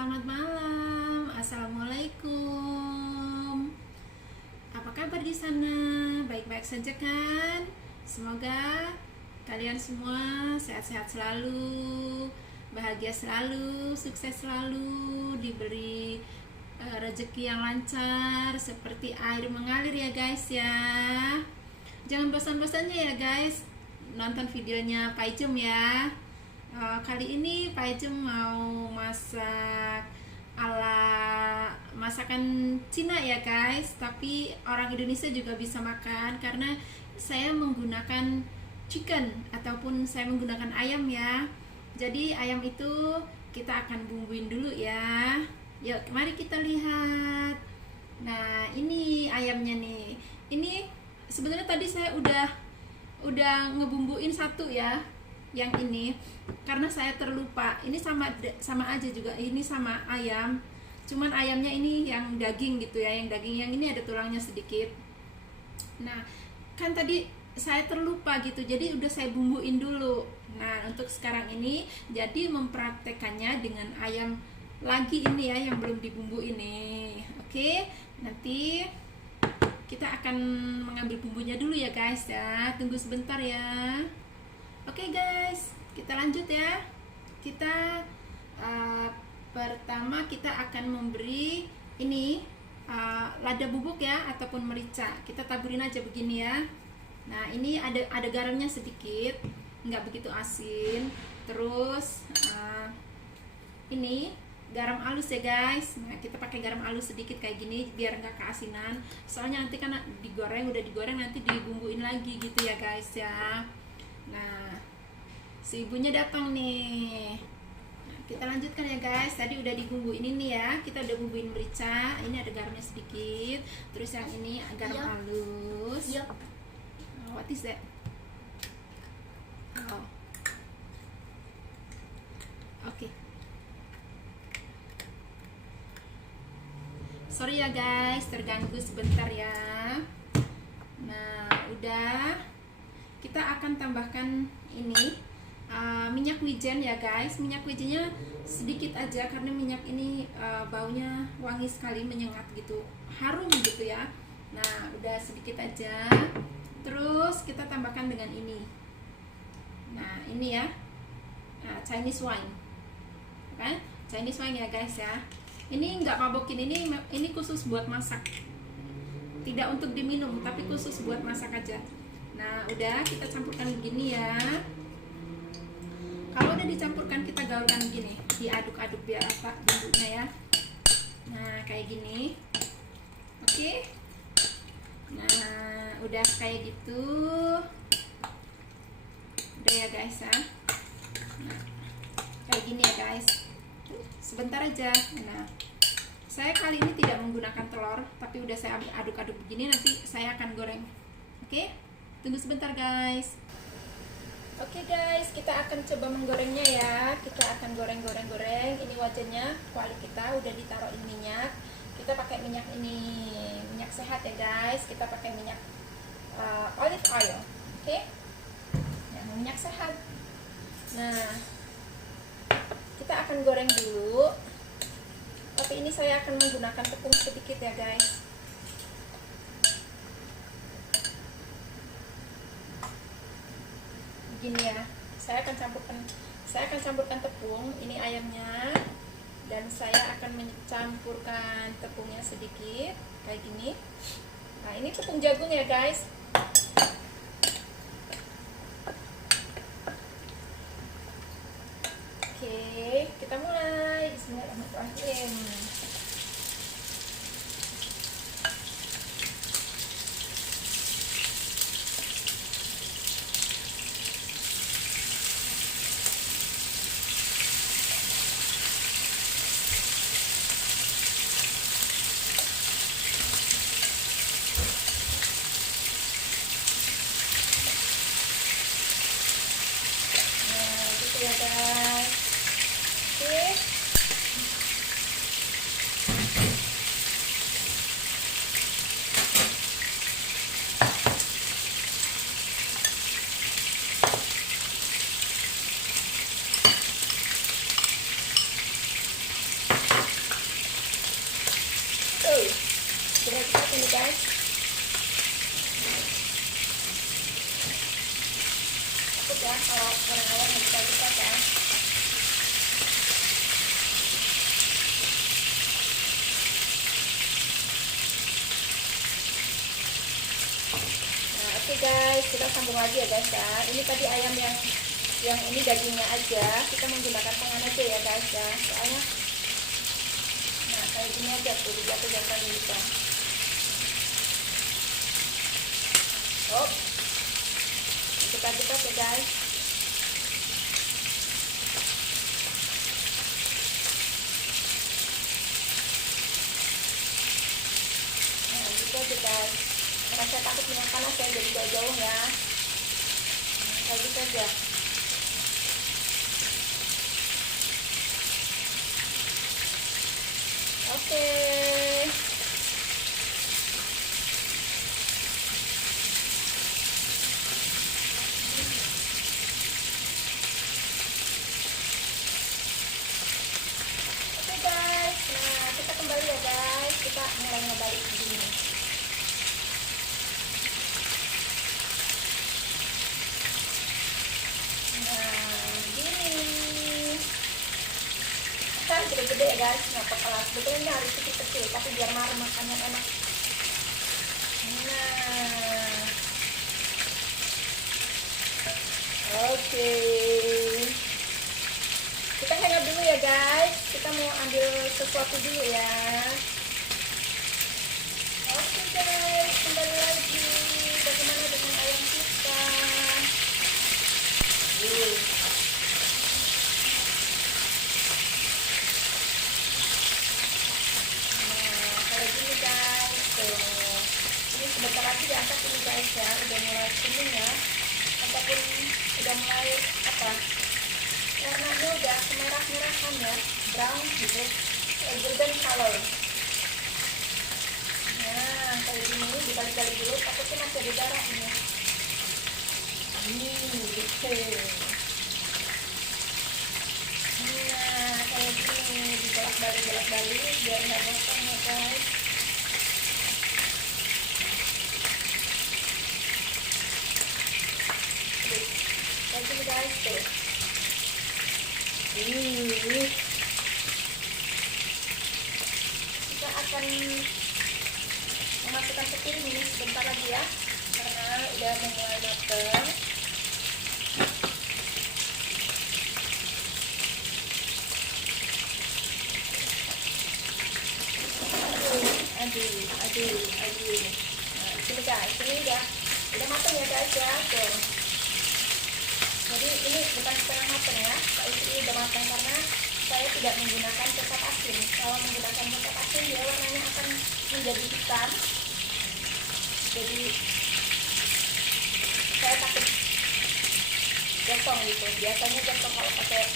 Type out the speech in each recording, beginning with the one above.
Selamat malam, assalamualaikum. Apa kabar di sana? Baik-baik saja kan? Semoga kalian semua sehat-sehat selalu, bahagia selalu, sukses selalu, diberi rezeki yang lancar seperti air mengalir ya guys ya. Jangan bosan-bosannya ya guys nonton videonya Pak Ijem ya. Kali ini Pak Ijem mau masak ala masakan Cina ya guys, tapi orang Indonesia juga bisa makan karena saya menggunakan chicken ataupun saya menggunakan ayam ya. Jadi ayam itu kita akan bumbuin dulu ya. Yuk mari kita lihat. Nah ini ayamnya nih. Ini sebenarnya tadi saya udah ngebumbuin satu ya, yang ini karena saya terlupa. Ini sama aja juga, ini sama ayam, cuman ayamnya ini yang daging gitu ya, yang daging yang ini ada tulangnya sedikit. Nah kan tadi saya terlupa gitu, jadi udah saya bumbuin dulu. Nah untuk sekarang ini jadi mempraktekannya dengan ayam lagi ini ya, yang belum dibumbu ini. Oke, nanti kita akan mengambil bumbunya dulu ya guys ya, tunggu sebentar ya. Oke guys, kita lanjut ya. Kita pertama kita akan memberi ini lada bubuk ya, ataupun merica. Kita taburin aja begini ya. Nah ini ada garamnya sedikit, nggak begitu asin. Terus ini garam halus ya guys. Nah kita pakai garam halus sedikit kayak gini biar nggak keasinan. Soalnya nanti kan udah digoreng nanti dibumbuin lagi gitu ya guys ya. Nah si ibunya datang nih. Nah, kita lanjutkan ya guys. Tadi udah dibumbuin ini ya, kita udah bumbuin merica. Ini ada garamnya sedikit. Terus yang ini garam halus. What is that? Oh. Oke. Sorry ya guys, terganggu sebentar ya. Nah udah, kita akan tambahkan ini minyak wijen ya guys. Minyak wijennya sedikit aja karena minyak ini baunya wangi sekali, menyengat gitu, harum gitu ya. Nah udah sedikit aja. Terus kita tambahkan dengan ini. Nah ini ya, Chinese wine kan, Chinese wine ya guys ya. Ini nggak mabokin, ini khusus buat masak, tidak untuk diminum tapi khusus buat masak aja. Nah udah kita campurkan begini ya. Kalau udah dicampurkan kita gaulkan begini, diaduk-aduk biar apa bumbunya ya. Nah kayak gini. Oke. Nah udah kayak gitu, udah ya guys ya. Nah kayak gini ya guys, sebentar aja. Nah saya kali ini tidak menggunakan telur, tapi udah saya aduk-aduk begini, nanti saya akan goreng. Oke, tunggu sebentar guys. Oke guys, kita akan coba menggorengnya ya. Kita akan goreng. Ini wajannya, kuali kita udah ditaruhin minyak. Kita pakai minyak ini, minyak sehat ya guys. Kita pakai minyak olive oil. Oke, ya, minyak sehat. Nah kita akan goreng dulu, tapi ini saya akan menggunakan tepung sedikit ya guys. Begini ya, saya akan campurkan tepung. Ini ayamnya, dan saya akan mencampurkan tepungnya sedikit kayak gini. Nah ini tepung jagung ya guys. Oke, kita mulai. Bismillahirrahmanirrahim. Nah, gitu ya guys. Oke. ya, kalau goreng ayam nggak bisa cepat ya. Nah, oke guys, kita sambung lagi ya guys ya. Ini tadi ayam yang ini dagingnya aja, kita menggunakan tangan aja ya guys ya. Soalnya nah kayak gini aja tuh, dijatuh-jatuhin gitu. Oh, cepat-cepat ya guys. Nah gitu aja guys. Karena saya takut minyak panas ya, jadi jauh-jauh ya. Nah, kayak gitu aja. Oke. Oke guys, nah kita kembali ya guys, kita mulai ngebalik begini. Nah gini, kan gede-gede ya guys, nggak apa-apa. Sebetulnya harus kecil-kecil, tapi biar makannya enak. Nah, oke. Kita hangat dulu ya guys, kita mau ambil sesuatu dulu ya. Oke guys, kembali lagi. Bagaimana dengan ayam kita? Nah, kayak gini guys. Tuh. Ini sebentar lagi diangkat ini guys ya, udah mulai kuning ya. Ataupun udah mulai apa? Warnanya udah kemerah-merahan ya, brown gitu, golden color. Nah kayak gini dibalik-balik dulu, takutnya masih ada darah ini. Gitu. Nah kayak gini dibolak-balik biar nggak gosong ya guys. Kayak gini guys tuh. Kita akan memasukkan ke piring ini sebentar lagi ya, karena udah mulai matang. Aduh. Nah, sini guys, ini udah matang ya guys ya, tuh. Jadi ini bukan setengah matang ya, ini udah matang karena saya tidak menggunakan kecap asin. Kalau menggunakan kecap asin dia warnanya akan menjadi hitam. Jadi saya takut gosong gitu. Biasanya gosong kalau pakai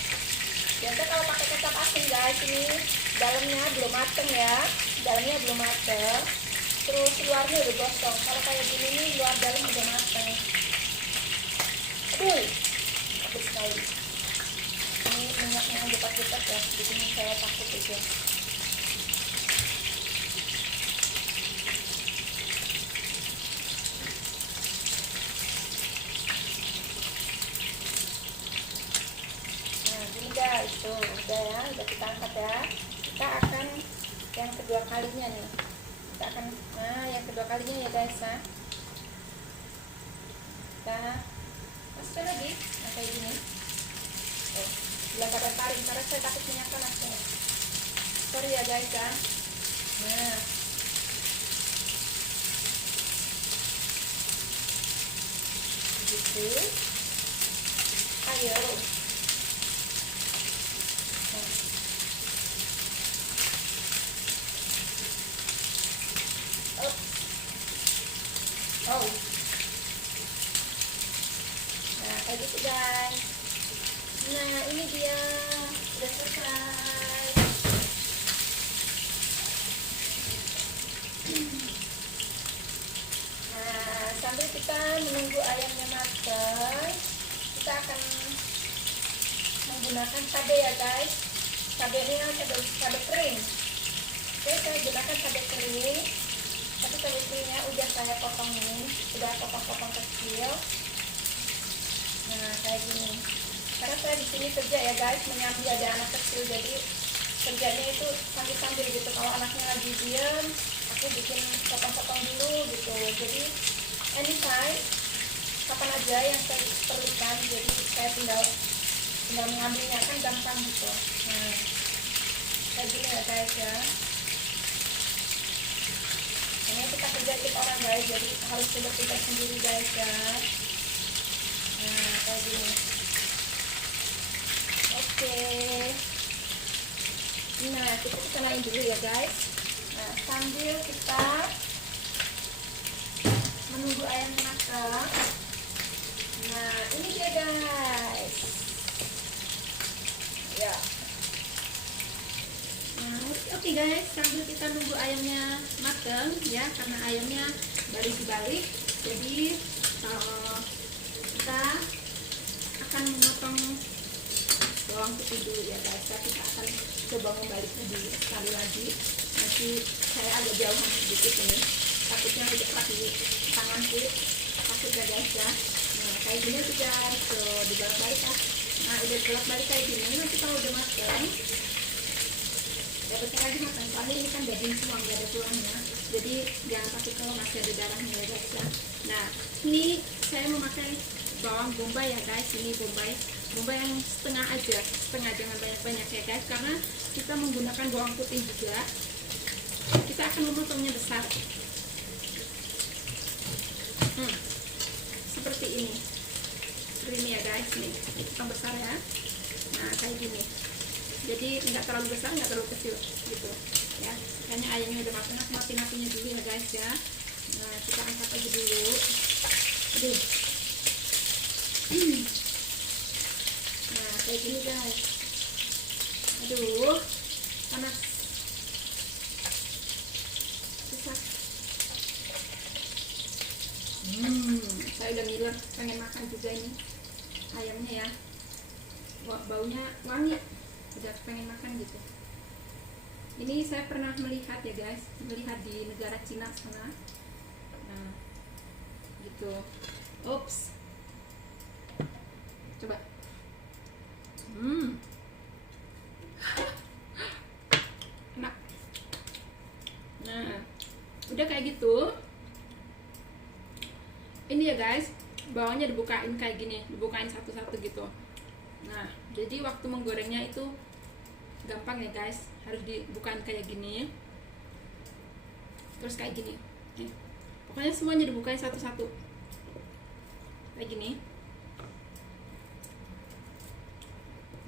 kecap asin guys. Ini dalamnya belum matang ya, dalamnya belum matang. Terus luarnya udah gosong. Kalau kayak gini nih luar dalam udah matang. Aduh. Sekali ini minyaknya gepat-gepat ya, bikin saya takut aja. Nah gini guys, tuh udah ya, udah kita angkat ya. Kita akan yang kedua kalinya nih, yang kedua kalinya ya guys ya. Kita masukkan lagi, nah kayak gini. Dilempar-lemparin karena saya takut minyak panas ya. Sorry ya guys ya. Nah, gitu. Ayo. Oh. Nah kayak gitu guys. Nah ini dia udah selesai. Nah sambil kita menunggu ayamnya matang, kita akan menggunakan cabai ya guys. Cabainya cabai kering. Oke, saya gunakan cabai kering, tapi cabai keringnya udah saya potongin, udah potong-potong kecil. Nah kayak gini. Karena saya di sini kerja ya guys, menyambi ada anak kecil, jadi kerjanya itu sambil-sambil gitu. Kalau anaknya lagi diam, aku bikin potong-potong dulu gitu. Jadi anytime, kapan aja yang saya perlukan, jadi saya tinggal mengambilnya, kan gampang gitu. Nah, kayak gini ya guys ya. Ini kita kerja tip orang guys, jadi harus pintar-pintar sendiri guys ya. Nah, kayak gini. Oke. Nah, kita kenain dulu ya guys. Nah, sambil kita menunggu ayam matang. Nah, ini dia guys. Ya. Nah, oke guys, sambil kita nunggu ayamnya matang ya, karena ayamnya baru dibalik, jadi kita akan memotong bawang putih dulu ya guys. Kita akan coba membaliknya dulu sekali lagi. Nanti saya agak jauhan sedikit ini, takutnya tidak di tanganku, takut ya guys ya. Nah, kayak gini tuh guys, tuh dibalik-balik ya. Nah, udah dibalik-balik kayak gini, nanti kalau udah matang ya bentar lagi matang, soalnya ini kan daging tulang, gak ada tulangnya, jadi jangan takut kalau masih ada darahnya ya guys ya. Nah, ini saya memakai bawang bombay ya guys. Ini bombay yang setengah aja, setengah, jangan banyak-banyak ya guys, karena kita menggunakan bawang putih juga. Kita akan memotongnya besar seperti ini ya guys. Nih potong besar ya. Nah, kayak gini, jadi nggak terlalu besar, nggak terlalu kecil gitu ya. Kayaknya ayamnya udah matang, mati-matinya dulu ya guys ya. Nah, kita angkat aja dulu. Aduh. Nah, kayak gini guys. Aduh, panas. Susah. Saya udah ngiler, pengen makan juga ini ayamnya ya. Wah, baunya wangi, udah pengen makan gitu. Ini saya pernah melihat ya guys, melihat di negara Cina sana. Nah, gitu. Ups. Coba. Enak. Nah, udah kayak gitu. Ini ya guys, bawangnya dibukain kayak gini, dibukain satu-satu gitu. Nah, jadi waktu menggorengnya itu gampang ya guys, harus dibukain kayak gini, terus kayak gini. Pokoknya semuanya dibukain satu-satu kayak gini.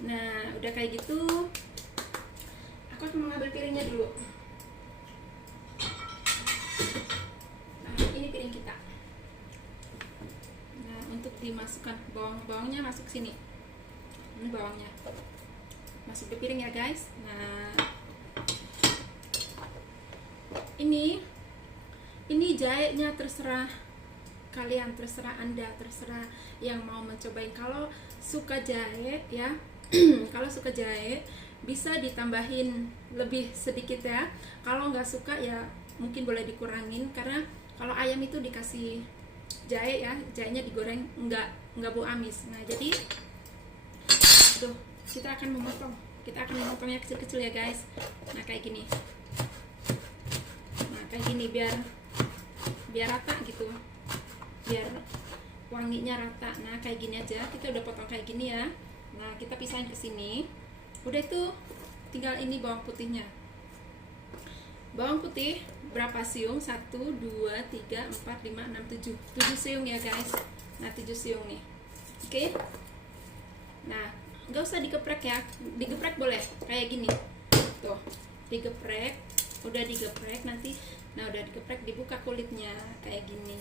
Nah, udah kayak gitu, aku akan mengambil piringnya dulu. Nah, ini piring kita. Nah, untuk dimasukkan bawangnya masuk sini. Ini bawangnya masuk ke piring ya guys. Nah, ini jahenya terserah kalian, terserah anda, terserah yang mau mencobain. Kalau suka jahe ya kalau suka jahe bisa ditambahin lebih sedikit ya. Kalau nggak suka ya mungkin boleh dikurangin, karena kalau ayam itu dikasih jahe ya, jahenya digoreng nggak bau amis. Nah, jadi tuh kita akan memotongnya kecil-kecil ya guys. Nah, kayak gini. Nah, kayak gini biar rata gitu, biar wanginya rata. Nah, kayak gini aja, kita udah potong kayak gini ya. Nah, kita pisahin ke sini. Udah itu tinggal ini bawang putihnya. Bawang putih berapa siung? 1, 2, 3, 4, 5, 6, 7 siung ya guys. Nah, 7 siung nih. Oke. Nah, nggak usah digeprek ya, digeprek boleh kayak gini tuh, digeprek. Udah digeprek nanti, nah udah digeprek dibuka kulitnya kayak gini.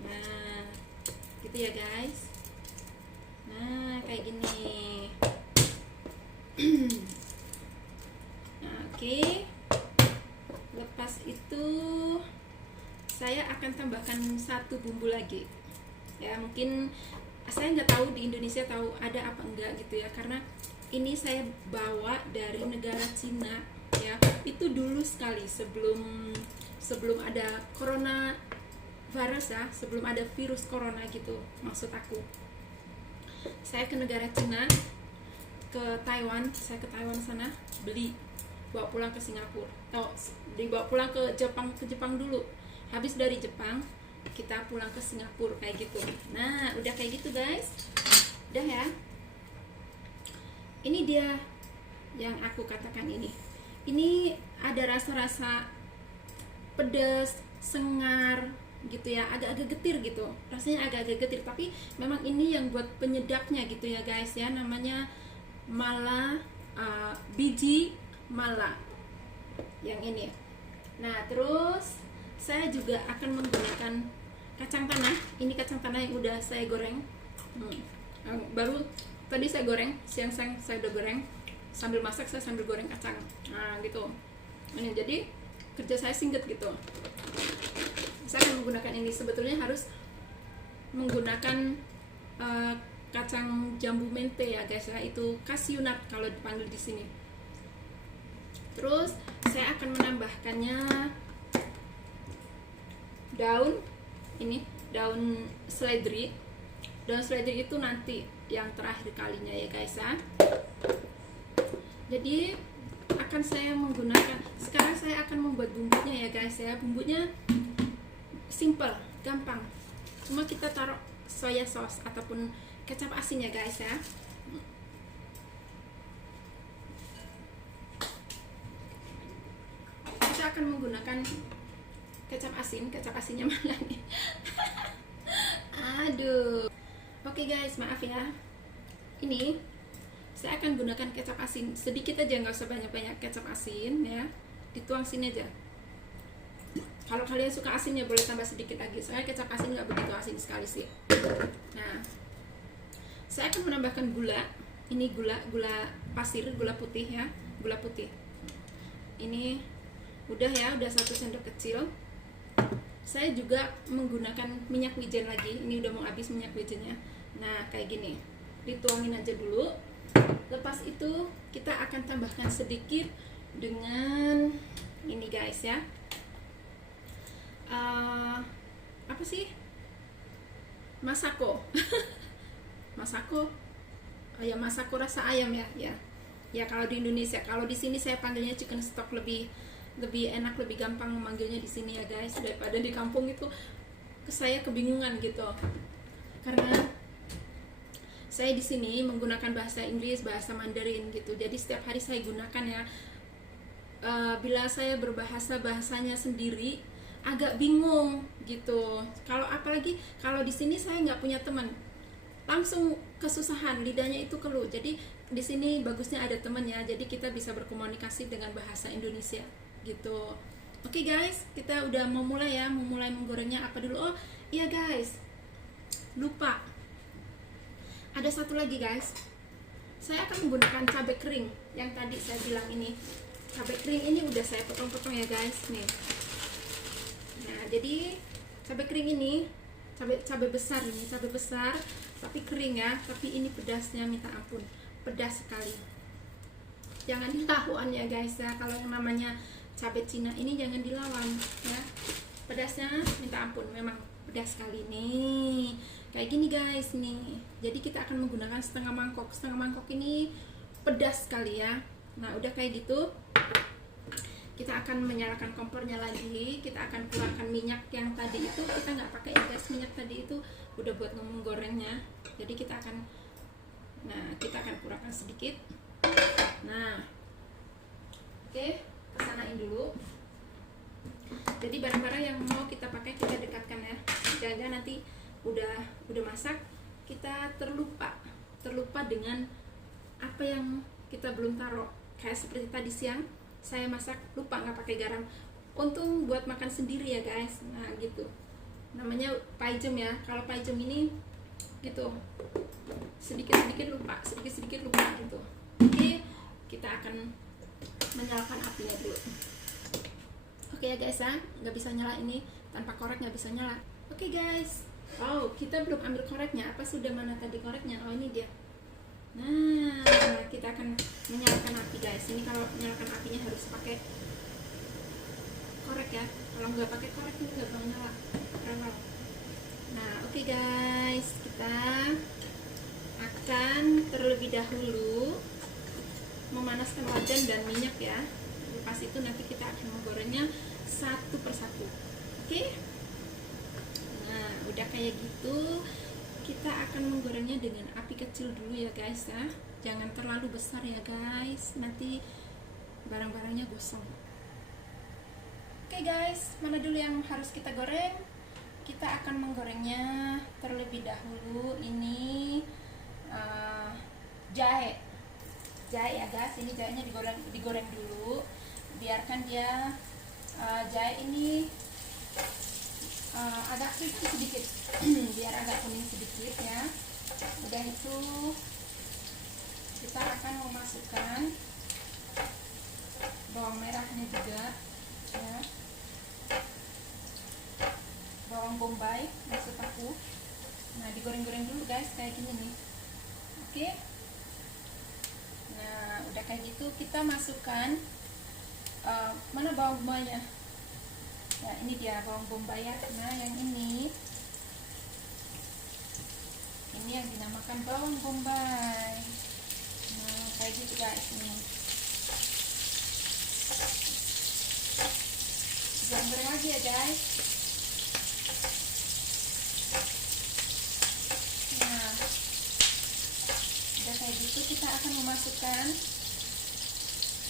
Nah, gitu ya guys. Nah, kayak gini. Nah, oke. Lepas itu saya akan tambahkan satu bumbu lagi ya. Mungkin saya nggak tahu di Indonesia tahu ada apa enggak gitu ya, karena ini saya bawa dari negara Cina ya. Itu dulu sekali sebelum ada corona virus ya, sebelum ada virus corona gitu maksud aku. Saya ke negara Cina, ke Taiwan, saya ke Taiwan sana beli, bawa pulang ke Singapura, atau dibawa pulang ke Jepang dulu. Habis dari Jepang kita pulang ke Singapura kayak gitu. Nah, udah kayak gitu guys. Udah ya. Ini dia yang aku katakan ini. Ini ada rasa-rasa pedas, sengar gitu ya, agak-agak getir gitu. Rasanya agak-agak getir, tapi memang ini yang buat penyedapnya gitu ya guys ya. Namanya mala, biji mala yang ini. Nah, terus saya juga akan menggunakan kacang tanah. Ini kacang tanah yang udah saya goreng. Baru tadi saya goreng, siang saya udah goreng. Sambil masak saya sambil goreng kacang. Nah, gitu. Ini jadi kerja saya singkat gitu. Saya akan menggunakan ini. Sebetulnya harus menggunakan kacang jambu mente ya guys ya, itu cashew nut kalau dipanggil di sini. Terus saya akan menambahkannya daun ini, daun seledri. Daun seledri itu nanti yang terakhir kalinya ya guys ya. Jadi akan saya menggunakan, sekarang saya akan membuat bumbunya ya guys ya. Bumbunya simple, gampang. Cuma kita taruh soya sauce ataupun kecap asin ya guys ya. Kita akan menggunakan kecap asinnya mana nih? Aduh. Oke guys, maaf ya. Ini saya akan gunakan kecap asin sedikit aja, nggak usah banyak-banyak kecap asin ya. Dituang sini aja. Kalau kalian suka asinnya boleh tambah sedikit lagi. Soalnya kecap asin nggak begitu asin sekali sih. Nah, saya akan menambahkan gula. Ini gula pasir, gula putih ya, gula putih. Ini udah ya, udah 1 sendok kecil. Saya juga menggunakan minyak wijen lagi. Ini udah mau habis minyak wijennya. Nah, kayak gini. Dituangin aja dulu. Lepas itu kita akan tambahkan sedikit dengan ini guys ya. Apa sih? Masako. Masako. Oh ya, masako rasa ayam ya. Ya kalau di Indonesia, kalau di sini saya panggilnya chicken stock, lebih enak, lebih gampang memanggilnya di sini ya guys, daripada di kampung itu saya kebingungan gitu. Karena saya di sini menggunakan bahasa Inggris, bahasa Mandarin gitu. Jadi setiap hari saya gunakan ya. Bila saya berbahasa bahasanya sendiri agak bingung gitu. Kalau apalagi kalau di sini saya nggak punya teman, langsung kesusahan, lidahnya itu keluh. Jadi di sini bagusnya ada teman ya. Jadi kita bisa berkomunikasi dengan bahasa Indonesia gitu. Oke guys, kita udah mau mulai ya. Mau mulai menggorengnya apa dulu? Oh iya guys, lupa. Ada satu lagi guys, saya akan menggunakan cabai kering yang tadi saya bilang ini. Cabai kering ini udah saya potong-potong ya guys nih. Nah, jadi cabai kering ini cabai besar ini, cabai besar tapi kering ya, tapi ini pedasnya minta ampun, pedas sekali. Jangan dilawan ya guys ya, kalau yang namanya cabai Cina ini jangan dilawan ya. Pedasnya minta ampun, memang pedas sekali nih. Kayak gini guys nih. Jadi kita akan menggunakan setengah mangkok. Setengah mangkok ini pedas sekali ya. Nah, udah kayak gitu. Kita akan menyalakan kompornya lagi. Kita akan kurangkan minyak yang tadi itu. Kita nggak pakai ya guys, minyak tadi itu udah buat menggorengnya. Jadi kita akan kurangkan sedikit. Nah, oke, kesanain dulu. Jadi barang-barang yang mau kita pakai kita dekatkan ya. Jangan-jangan nanti udah masak kita terlupa dengan apa yang kita belum taruh. Kayak seperti tadi siang saya masak lupa nggak pakai garam. Untung buat makan sendiri ya guys. Nah gitu, namanya paijem ya. Kalau paijem ini gitu, sedikit lupa gitu. Oke, kita akan menyalakan apinya dulu. Oke ya guys ya, nggak bisa nyala ini tanpa korek, nggak bisa nyala. Oke guys. Oh, kita belum ambil koreknya. Apa sudah, mana tadi koreknya? Oh, ini dia. Nah, kita akan menyalakan api guys. Ini kalau menyalakan apinya harus pakai korek ya. Kalau nggak pakai korek ini nggak bakal nyala. Nah, oke guys, kita terlebih dahulu, memanaskan wajan dan minyak ya. Lepas itu nanti kita akan menggorengnya satu persatu. Oke. Nah, udah kayak gitu, kita akan menggorengnya dengan api kecil dulu ya guys ya. Jangan terlalu besar ya guys, nanti barang-barangnya gosong. Oke guys, mana dulu yang harus kita goreng? Kita akan menggorengnya terlebih dahulu. Ini jahe ya guys. Ini jahenya digoreng dulu. Biarkan dia jahe ini agak crispy sedikit biar agak kuning sedikit ya. Udah itu kita akan memasukkan bawang merahnya juga ya, bawang bombay maksud aku. Nah, digoreng-goreng dulu guys kayak gini nih. Oke. Nah, udah kayak gitu kita masukkan mana bawang bombaynya ya, ini dia bawang bombay ya. Nah, yang ini yang dinamakan bawang bombay. Nah, kayak gitu guys. Nih goreng-goreng lagi ya guys. Nah, udah kayak gitu kita akan memasukkan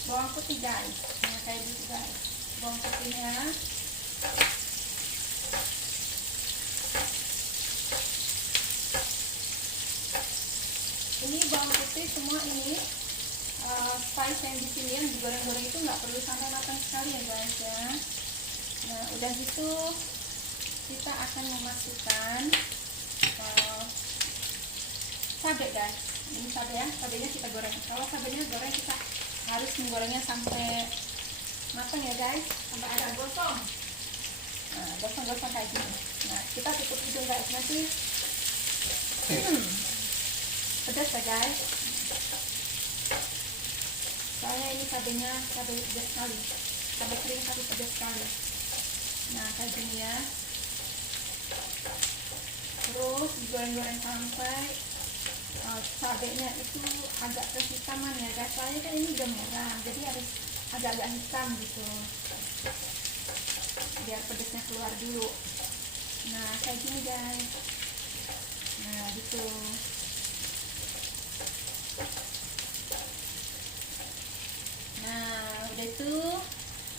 bawang putih guys. Nah, kayak gitu guys, bawang putihnya. Ini bawang putih semua ini spice yang di sini yang digoreng-goreng itu nggak perlu sampai matang sekali ya guys ya. Nah, udah gitu kita akan memasukkan cabai guys. Ini cabai ya, cabainya kita goreng. Kalau cabainya goreng kita harus menggorengnya sampai matang ya guys, sampai agak gosong. Nah, gosong-gosong kayak gini. Nah, kita tutup hidung guys, nanti pedas ya guys. Soalnya ini cabainya cabai pedas sekali, cabai kering tapi pedas sekali. Nah, kayak gini ya. Terus digoreng-goreng sampai cabainya itu agak kehitaman ya guys. Soalnya kan ini udah merah, jadi harus agak-agak hitam gitu, biar pedasnya keluar dulu. Nah, kayak gini guys. Nah, gitu. Nah, udah itu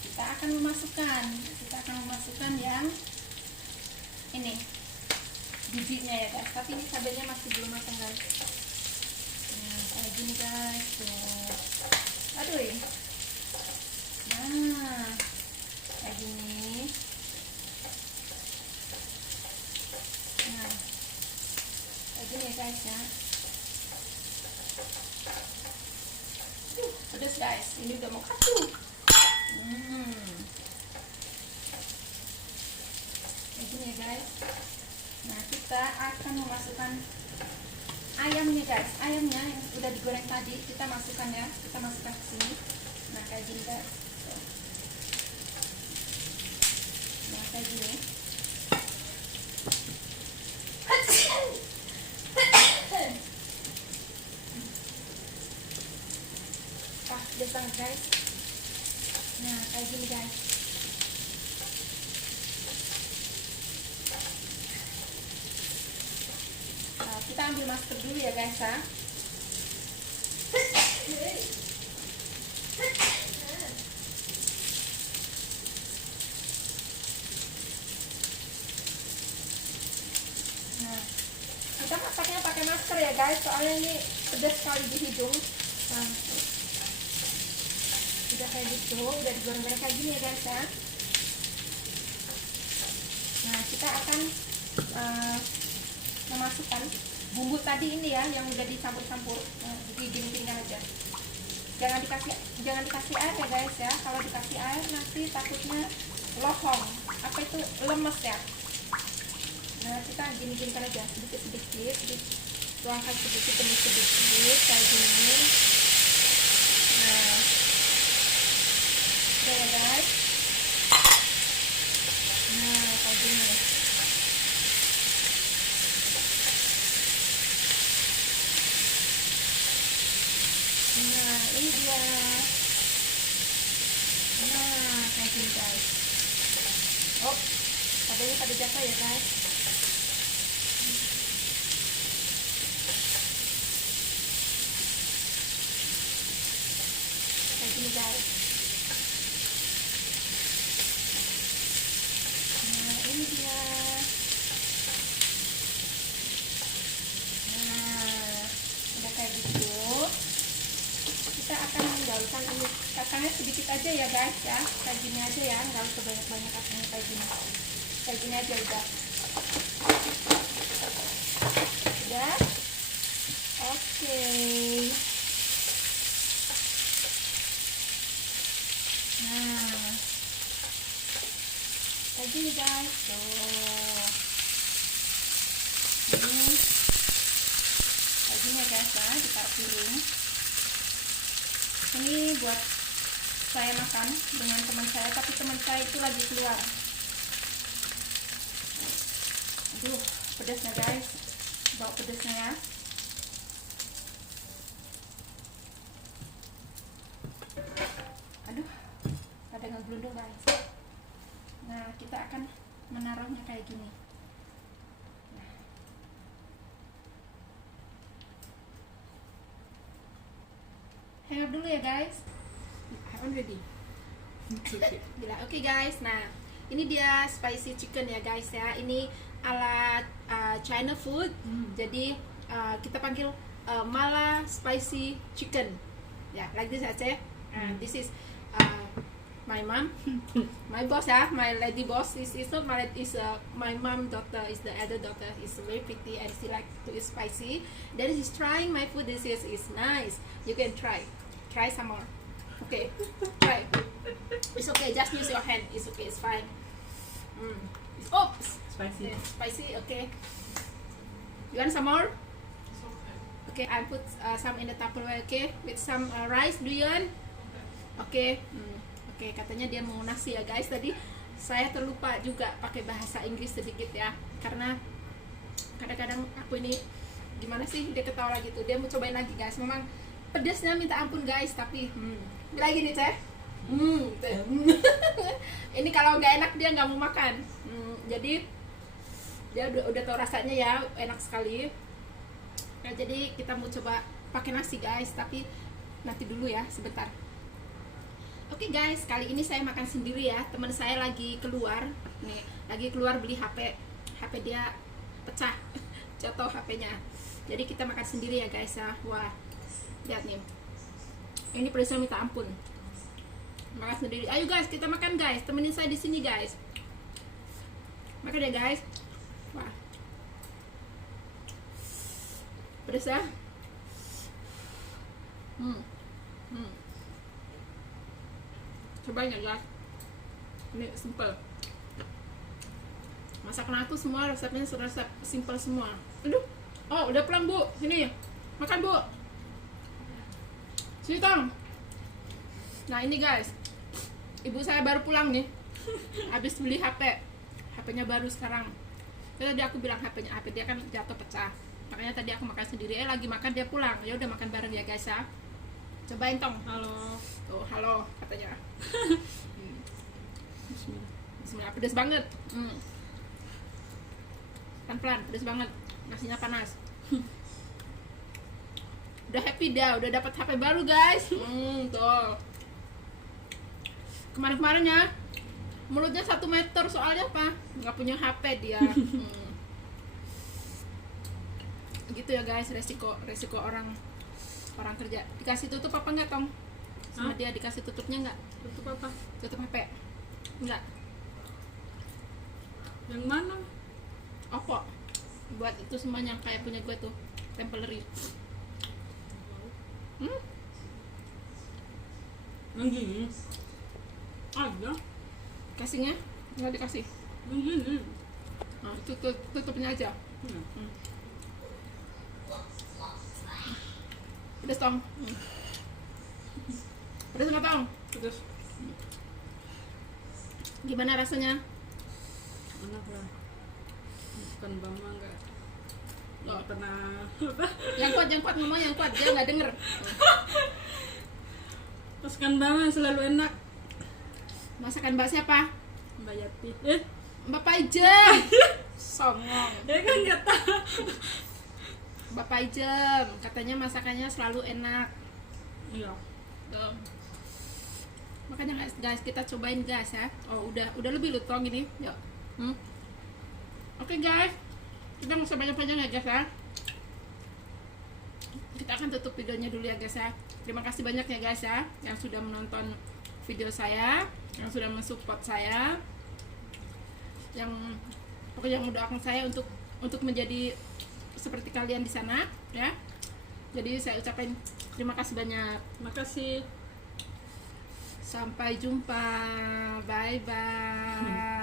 kita akan memasukkan yang ini bijinya ya guys. Tapi ini cabenya masih belum matang guys. Nah, kayak gini guys. Tuh. Aduh ya. Nah, kayak gini. Nah, kayak gini ya guys ya. Pedas guys, ini udah mau kacau. Kayak gini ya guys. Nah, kita akan memasukkan ayamnya guys. Ayamnya yang udah digoreng tadi kita masukkan ya. Kita masukkan ke sini. Nah, kayak gini guys. Nah, kayak gini. Biasa guys. Nah, kayak gini guys. Nah, kita ambil masker dulu ya guys ya. Nah, kita masaknya pakai masker ya guys, soalnya ini pedas sekali di hidung. Nah, udah kayak gitu, udah digoreng-goreng kayak gini ya guys ya. Nah, kita akan memasukkan bumbu tadi ini ya, yang udah dicampur-campur. Nah, digini-ginikan aja. Jangan dikasih air ya guys ya. Kalau dikasih air nanti takutnya lohong. Apa itu, lemes ya. Nah, kita gini-ginikan aja, sedikit-sedikit, tuangkan sedikit demi sedikit kayak gini. Nah, oke ya guys. Nah, kayak gini. dia. Nah, kayak gini guys. Oh, cabenya pada jatuh ya guys. Kayak gini guys. Nah, ini dia. Nah, udah kayak gitu. Kita akan menggaulkan ini kacangnya sedikit aja ya guys ya, kayak gini aja ya, nggak usah banyak-banyak kacangnya, kayak gini aja udah. Oke. Nah, kayak gini guys, tuh ini kayak gini ya guys ya, ditaruh piring. Ini buat saya makan dengan teman saya, tapi teman saya itu lagi keluar. Aduh, pedasnya guys, bau pedasnya ya. Aduh, ada ngegelundung guys. Nah, kita akan menaruhnya kayak gini. Hang up dulu ya guys. I haven't ready. Oke guys, nah ini dia spicy chicken ya guys ya. Ini ala China food. Jadi kita panggil Mala spicy chicken. Ya, like this aja. This is my mom, my boss ya, my lady boss is not my my mom daughter, is the other daughter, is very pretty and she like to eat spicy. Then she's trying my food. This is nice. You can try some more. Okay, try. It's okay. Just use your hand. It's okay. It's fine. Oops. Spicy. Yeah, spicy. Okay. You want some more? Okay, I put some in the Tupperware. Okay, with some rice. Do you want? Okay. Oke, katanya dia mau nasi ya guys. Tadi saya terlupa juga pakai bahasa Inggris sedikit ya, karena kadang-kadang aku ini gimana sih, dia ketawa gitu, dia mau cobain lagi guys. Memang pedasnya minta ampun guys, tapi lagi nih teh. Ini kalau nggak enak dia nggak mau makan. Jadi dia udah tahu rasanya ya, enak sekali. Nah, jadi kita mau coba pakai nasi guys, tapi nanti dulu ya, sebentar. Oke guys, kali ini saya makan sendiri ya. Teman saya lagi keluar, nih, lagi keluar beli HP dia pecah, jatuh HP-nya. Jadi kita makan sendiri ya guys ya. Wah, lihat nih, ini pedasnya minta ampun. Makan sendiri. Ayo guys, kita makan guys. Temenin saya di sini guys. Makan ya guys. Wah, pedas ya. Cobain ya guys, ini simple. Masakan aku semua resepnya resep simple semua. Aduh, oh udah pulang bu, sini makan bu, sini tong. Nah ini guys, ibu saya baru pulang nih, habis beli HP-nya baru sekarang. Tadi aku bilang HP dia kan jatuh pecah, makanya tadi aku makan sendiri. Lagi makan dia pulang, ya udah makan bareng ya guys ya. Cobain tong. Halo. Tuh, halo katanya. Bismillah, pedas banget. Pelan-pelan, pedas banget. Nasinya panas. Udah happy dah, udah dapat HP baru guys. Tuh. Kemarin-kemarin ya, mulutnya 1 meter soalnya apa? Nggak punya HP dia. Gitu ya guys, resiko orang kerja. Dikasih tutup apa enggak tong? Sama dia dikasih tutupnya enggak? Tutup apa? Tutup HP? Enggak. Yang mana? Oppo. Buat itu semuanya kayak punya gue tuh, temporary. Yang gini? Ada. Kasihnya? Enggak dikasih. Yang gini? Nah, tutupnya aja. Pedas tong. Pedas nggak tong? Terus Gimana rasanya? enak lah. Bukan bama enggak. Nggak pernah. Yang kuat ngomong, yang kuat, dia nggak denger. Masakan Mama selalu enak. Masakan Mbak siapa? Mbak Yati. Mbak Paijem. Songong. Ya kan nggak tahu. Mbak Paijem katanya masakannya selalu enak. Iya. Tuh. Makanya guys kita cobain guys ya. Oh udah lebih lutong ini. Yuk. Oke guys, kita nggak usah banyak-banyak ya guys ya. Kita akan tutup videonya dulu ya guys ya. Terima kasih banyak ya guys ya yang sudah menonton video saya, yang sudah mensupport saya, yang pokoknya mendoakan saya untuk menjadi seperti kalian di sana ya. Jadi saya ucapkan terima kasih banyak. Makasih. Sampai jumpa. Bye bye.